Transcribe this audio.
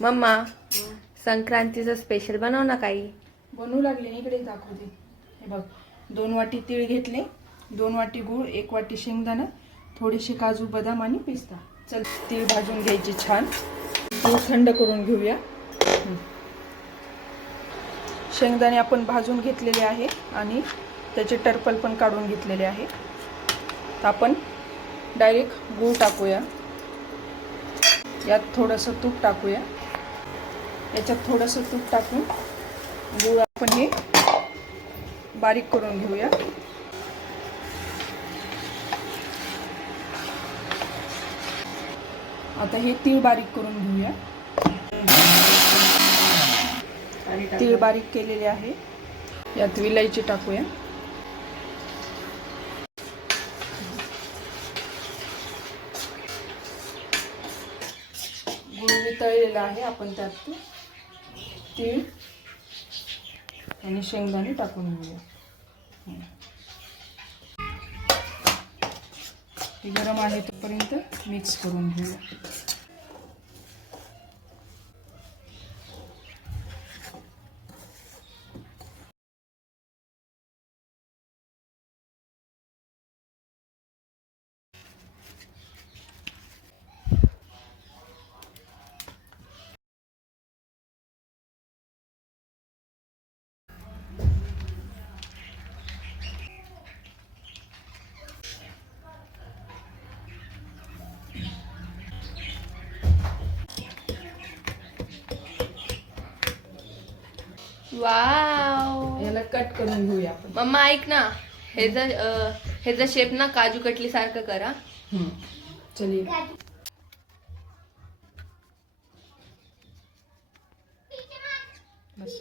Mamma संक्रांतीचं special बनव ना काही. बनवू लागले इकडे दाखवते. हे बघ 2 वाटी तीळ घेतले, 2 वाटी गूळ, 1 वाटी शेंगदाणा, थोडेसे काजू बदाम आणि पिस्ता. चल तीळ भाजून घ्यायचे छान. तीळ थंड करून घेऊया. शेंगदाणे आपण भाजून घेतलेले आहे आणि त्याचे टर्पल पण काढून घेतलेले आहे. तर आपण डायरेक्ट गूळ टाकूया. यात थोडंसं तूप टाकूया. याच्यात थोडंसं तूप टाकून गूळ आपण हे बारीक करून घेऊया. आता हे तीळ बारीक करून घेऊया. तीळ बारीक केलेले आहे. यात विलायची टाकूया. गूळ वितळलेला आहे. आपण त्यात तीळ आणि शेंगदाणे टाकून घेऊया. हे गरम आहे तोपर्यंत मिक्स करून घेऊया. वाव. याला कट करून घेऊया आपण. मम्मा ऐक ना, ह्याचा शेप ना काजू कटली सारखं करा. चलिए बस.